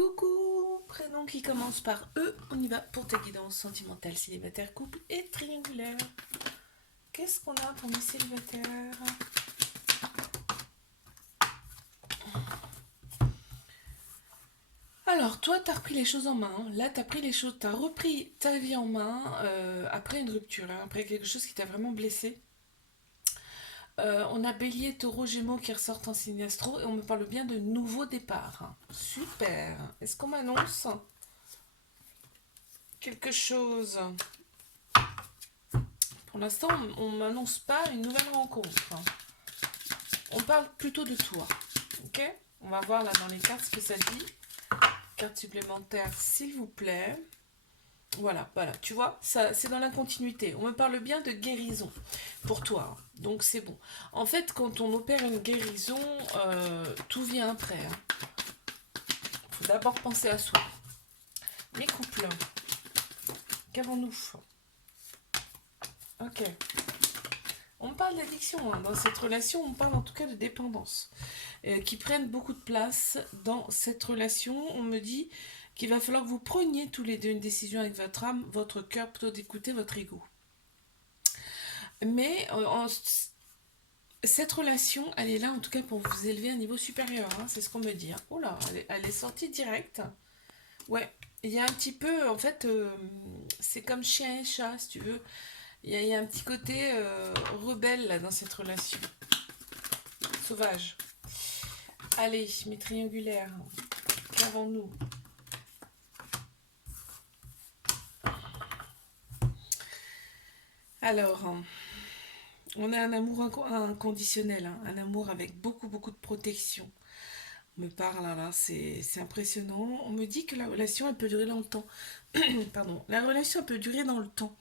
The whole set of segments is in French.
Coucou, prénom qui commence par E, on y va pour ta guidance sentimentale, célibataire, couple et triangulaire. Qu'est-ce qu'on a pour mes célibataires? Alors, toi, t'as repris les choses en main. Là, t'as pris les choses, t'as repris ta vie en main après une rupture, hein, après quelque chose qui t'a vraiment blessé. On a Bélier, Taureau, Gémeaux qui ressortent en signe astro et on me parle bien de nouveau départ. Super. Est-ce qu'on m'annonce quelque chose? Pour l'instant, on ne m'annonce pas une nouvelle rencontre. On parle plutôt de toi. Ok? On va voir là dans les cartes ce que ça dit. Carte supplémentaire, s'il vous plaît. Voilà, voilà. Tu vois, ça, c'est dans la continuité. On me parle bien de guérison pour toi. Donc c'est bon. En fait, quand on opère une guérison, tout vient après. Il faut d'abord penser à soi. Les couples. Qu'avons-nous? Ok. On parle d'addiction, hein. Dans cette relation, on parle en tout cas de dépendance, qui prennent beaucoup de place dans cette relation. On me dit qu'il va falloir que vous preniez tous les deux une décision avec votre âme, votre cœur, plutôt d'écouter votre ego. Mais cette relation, elle est là en tout cas pour vous élever à un niveau supérieur, hein, c'est ce qu'on me dit. Hein. Oh là, elle est sortie directe. Ouais, il y a un petit peu, en fait, c'est comme chien et chat, si tu veux. Il y a un petit côté rebelle là, dans cette relation. Sauvage. Allez, mes triangulaires. Qu'avons-nous? Alors, on a un amour inconditionnel, hein, un amour avec beaucoup, beaucoup de protection. On me parle là, c'est impressionnant. On me dit que la relation, elle peut durer dans le temps. Pardon, la relation, elle peut durer dans le temps.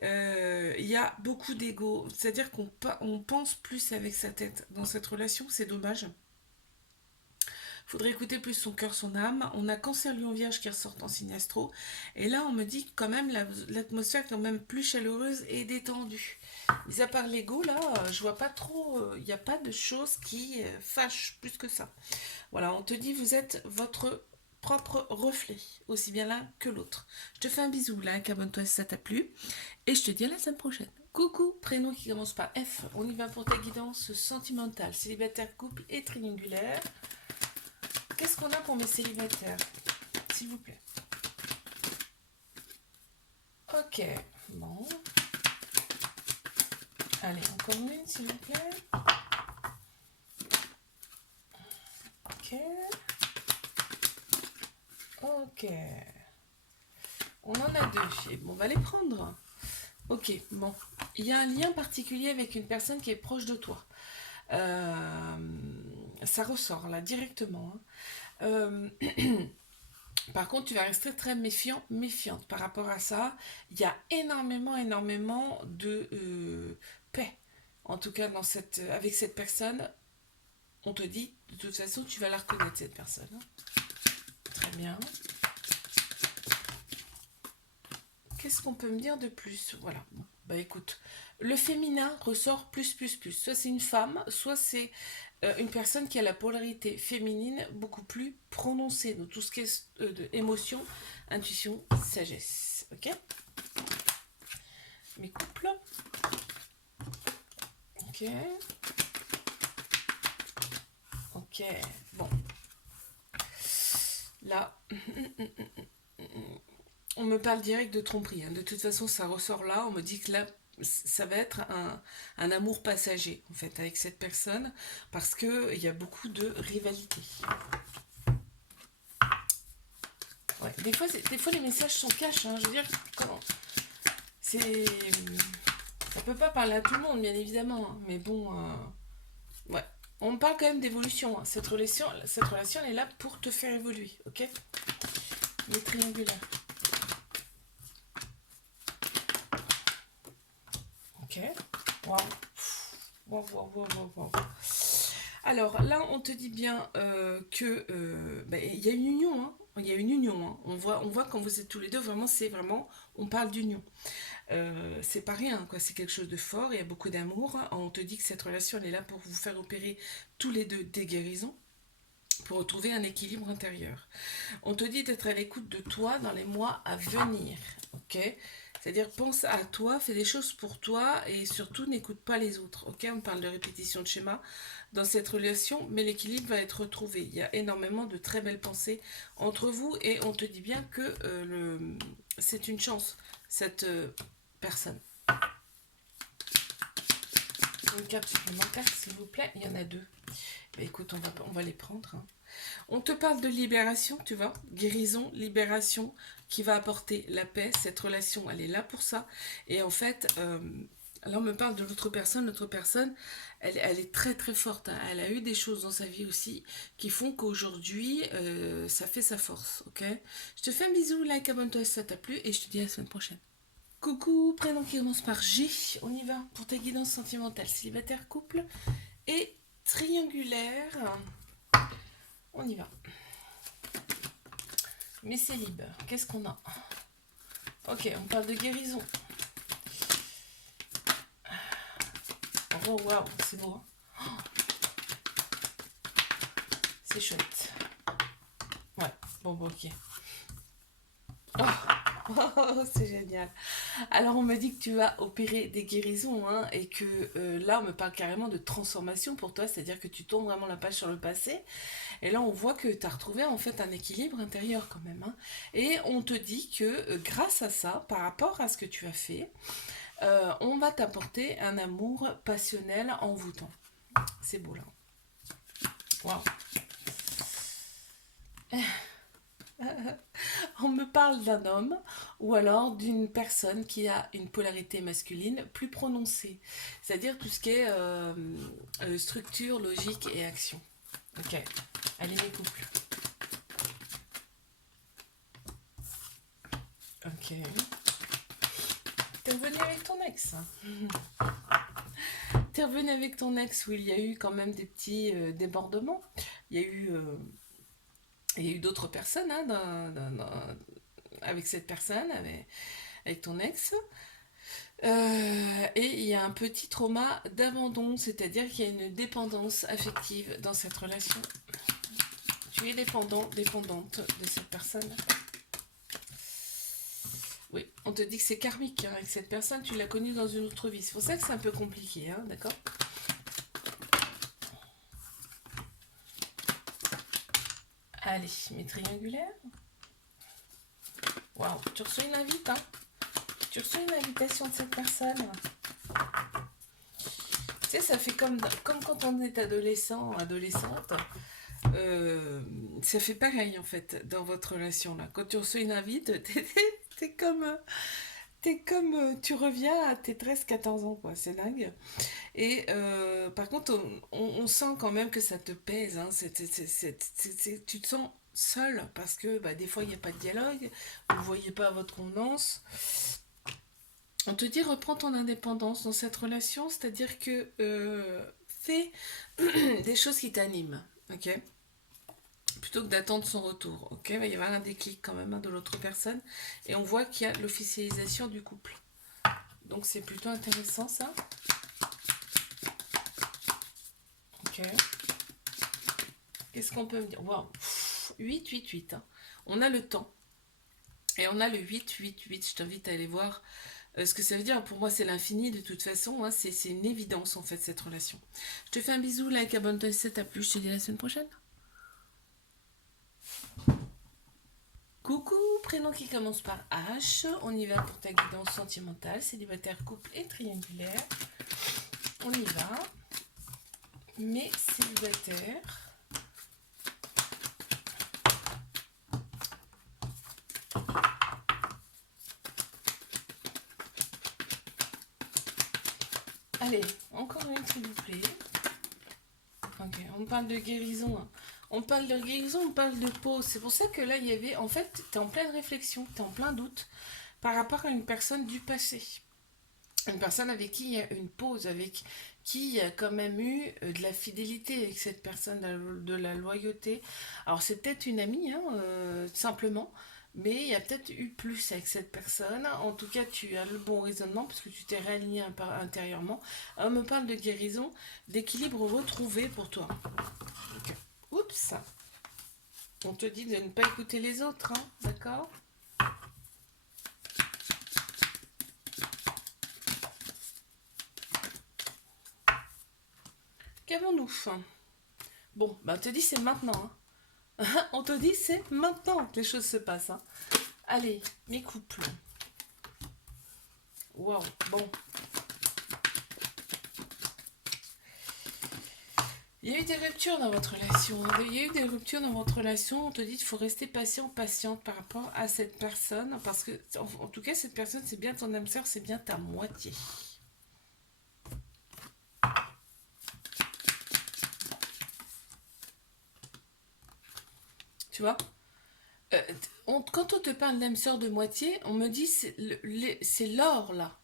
Il y a beaucoup d'ego, c'est-à-dire on pense plus avec sa tête dans cette relation, c'est dommage. Faudrait écouter plus son cœur, son âme. On a Cancer, Lion, Vierge qui ressortent en signe astro. Et là, on me dit que quand même l'atmosphère est quand même plus chaleureuse et détendue. Mis à part l'ego, là, je vois pas trop. Il n'y a pas de choses qui fâchent plus que ça. Voilà, on te dit vous êtes votre propre reflet, aussi bien l'un que l'autre. Je te fais un bisou, là, abonne-toi si ça t'a plu. Et je te dis à la semaine prochaine. Coucou, prénom qui commence par F. On y va pour ta guidance sentimentale, célibataire, couple et triangulaire. Qu'est-ce qu'on a pour mes célibataires? S'il vous plaît. Ok, bon. Allez, encore une, s'il vous plaît. Ok. Ok. On en a deux. Et bon, on va les prendre. Ok, bon. Il y a un lien particulier avec une personne qui est proche de toi. Euh, Ça ressort là directement. Hein. Euh, Par contre, tu vas rester très méfiant, méfiante par rapport à ça. Il y a énormément, énormément de paix. En tout cas, avec cette personne, on te dit, de toute façon, tu vas la reconnaître, cette personne. Très bien. Qu'est-ce qu'on peut me dire de plus? Voilà. Bon, bah écoute, le féminin ressort plus, plus, plus. Soit c'est une femme, soit c'est une personne qui a la polarité féminine beaucoup plus prononcée. Donc tout ce qui est émotion, intuition, sagesse. Ok? Mes couples. Ok. Ok. Bon. Là, on me parle direct de tromperie. Hein. De toute façon, ça ressort là. On me dit que là, ça va être un amour passager, en fait, avec cette personne, parce qu'il y a beaucoup de rivalité. Ouais. Des fois, les messages sont cachés. Hein. Je veux dire, comment c'est. Ça peut pas parler à tout le monde, bien évidemment. Hein. Mais bon, ouais. On me parle quand même d'évolution. Hein. Cette relation, elle est là pour te faire évoluer, ok? Les triangulaires. Ok. Waouh. Waouh, waouh, waouh, waouh, waouh. Alors là, on te dit bien que bah, il y a une union. Hein. Il y a une union. Hein. On voit quand vous êtes tous les deux, vraiment, c'est vraiment, on parle d'union. C'est pas rien, quoi. C'est quelque chose de fort. Il y a beaucoup d'amour. Hein. On te dit que cette relation, elle est là pour vous faire opérer tous les deux des guérisons. pour retrouver un équilibre intérieur. On te dit d'être à l'écoute de toi dans les mois à venir, ok? C'est-à-dire pense à toi, fais des choses pour toi et surtout n'écoute pas les autres, ok? On parle de répétition de schéma dans cette relation, mais l'équilibre va être retrouvé. Il y a énormément de très belles pensées entre vous et on te dit bien que c'est une chance, cette personne. Une carte supplémentaire, s'il vous plaît, il y en a deux. Bah, écoute, on va les prendre, hein. On te parle de libération, tu vois, guérison, libération qui va apporter la paix. Cette relation, elle est là pour ça. Et en fait, là, on me parle de l'autre personne. L'autre personne, elle est très très forte, hein. Elle a eu des choses dans sa vie aussi qui font qu'aujourd'hui, ça fait sa force, ok? Je te fais un bisou, like, abonne-toi si ça t'a plu et je te dis à la semaine prochaine. Coucou, prénom qui commence par G. On y va pour ta guidance sentimentale, célibataire, couple et triangulaire. On y va. Mais c'est libre. Qu'est-ce qu'on a? Ok, on parle de guérison. Oh waouh, c'est beau. Hein, c'est chouette. Ouais, bon, ok. Oh, c'est génial. Alors on me dit que tu vas opérer des guérisons, hein, et que là on me parle carrément de transformation pour toi, c'est-à-dire que tu tournes vraiment la page sur le passé. Et là, on voit que tu as retrouvé en fait un équilibre intérieur quand même, hein. Et on te dit que grâce à ça, par rapport à ce que tu as fait, on va t'apporter un amour passionnel envoûtant. C'est beau là. Waouh. On me parle d'un homme ou alors d'une personne qui a une polarité masculine plus prononcée. C'est-à-dire tout ce qui est structure, logique et action. Ok. Allez les couples. Ok. T'es revenu avec ton ex. T'es revenu avec ton ex où il y a eu quand même des petits débordements. Il y a eu, d'autres personnes, hein, avec cette personne, avec ton ex. Et il y a un petit trauma d'abandon, c'est-à-dire qu'il y a une dépendance affective dans cette relation. Tu es dépendant, dépendante de cette personne. Oui, on te dit que c'est karmique, hein, avec cette personne, tu l'as connue dans une autre vie. C'est pour ça que c'est un peu compliqué, hein, d'accord? Allez, mes triangulaires. Waouh, tu reçois une invite, hein? Tu reçois une invitation de cette personne. Tu sais, ça fait comme quand on est adolescent, adolescente. Ça fait pareil en fait dans votre relation là. Quand tu reçois une invite, t'es comme, tu reviens à tes 13-14 ans, quoi. C'est dingue. Et par contre, on sent quand même que ça te pèse, hein. Tu te sens seul parce que bah, des fois il n'y a pas de dialogue, vous ne voyez pas votre convenance. On te dit reprends ton indépendance dans cette relation, c'est-à-dire que fais des choses qui t'animent, ok? Plutôt que d'attendre son retour, ok? Il va y avoir un déclic quand même, hein, de l'autre personne. Et on voit qu'il y a l'officialisation du couple. Donc c'est plutôt intéressant ça. Ok. Qu'est-ce qu'on peut me dire? Wow. 8, 8, 8. Hein. On a le temps. Et on a le 8, 8, 8. Je t'invite à aller voir ce que ça veut dire. Pour moi, c'est l'infini de toute façon. Hein. C'est une évidence en fait, cette relation. Je te fais un bisou, like, abonne-toi si ça t'a plu. Je te dis à la semaine prochaine. Coucou, prénom qui commence par H. On y va pour ta guidance sentimentale, célibataire, couple et triangulaire. On y va. Mais célibataire. Allez, encore une s'il vous plaît. Ok, on parle de guérison. Hein. On parle de guérison, on parle de pause. C'est pour ça que là, il y avait... En fait, tu es en pleine réflexion, tu es en plein doute par rapport à une personne du passé. Une personne avec qui il y a une pause, avec qui il y a quand même eu de la fidélité avec cette personne, de la loyauté. Alors, c'est peut-être une amie, hein, simplement. Mais il y a peut-être eu plus avec cette personne. En tout cas, tu as le bon raisonnement parce que tu t'es réaligné intérieurement. On me parle de guérison, d'équilibre retrouvé pour toi. Okay. Oups. On te dit de ne pas écouter les autres, hein, d'accord? Qu'avons-nous? Bon, bah on te dit c'est maintenant, hein. On te dit c'est maintenant que les choses se passent, hein. Allez, mes couples. Waouh, bon. Il y a eu des ruptures dans votre relation. Il y a eu des ruptures dans votre relation. On te dit qu'il faut rester patient, patiente par rapport à cette personne. Parce que, en tout cas, cette personne, c'est bien ton âme sœur, c'est bien ta moitié. Tu vois? Quand on te parle d'âme sœur de moitié, on me dit c'est l'or là.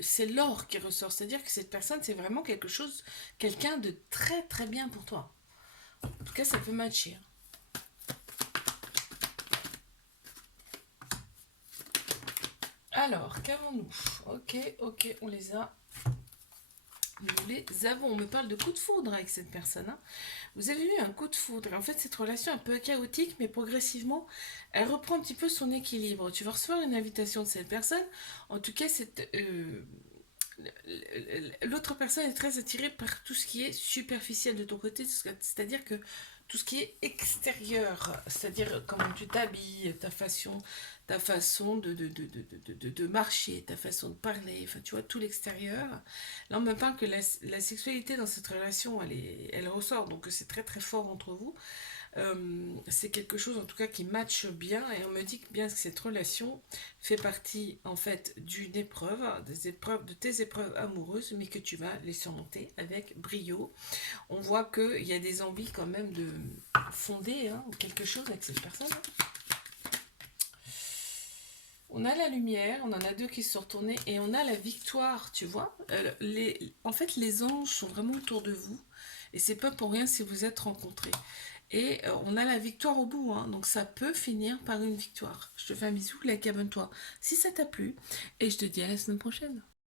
C'est l'or qui ressort. C'est-à-dire que cette personne, c'est vraiment quelque chose, quelqu'un de très très bien pour toi. En tout cas, ça peut matcher. Alors, qu'avons-nous? Ok, ok, on les a. Nous les avons. On me parle de coup de foudre avec cette personne, hein. Vous avez eu un coup de foudre. En fait, cette relation est un peu chaotique, mais progressivement, elle reprend un petit peu son équilibre. Tu vas recevoir une invitation de cette personne. En tout cas, l'autre personne est très attirée par tout ce qui est superficiel de ton côté, c'est-à-dire que tout ce qui est extérieur, c'est-à-dire comment tu t'habilles, ta façon de marcher, ta façon de parler, enfin tu vois, tout l'extérieur. Là, on me parle que la sexualité dans cette relation, elle ressort, donc c'est très très fort entre vous. C'est quelque chose en tout cas qui matche bien et on me dit bien que cette relation fait partie en fait d'une épreuve, de tes épreuves amoureuses, mais que tu vas les surmonter avec brio. On voit qu'il y a des envies quand même de fonder, hein, quelque chose avec cette personne. On a la lumière, on en a deux qui se sont retournés et on a la victoire, tu vois. En fait, les anges sont vraiment autour de vous et c'est pas pour rien si vous êtes rencontrés. Et on a la victoire au bout, hein, donc ça peut finir par une victoire. Je te fais un bisou, like, abonne-toi si ça t'a plu et je te dis à la semaine prochaine.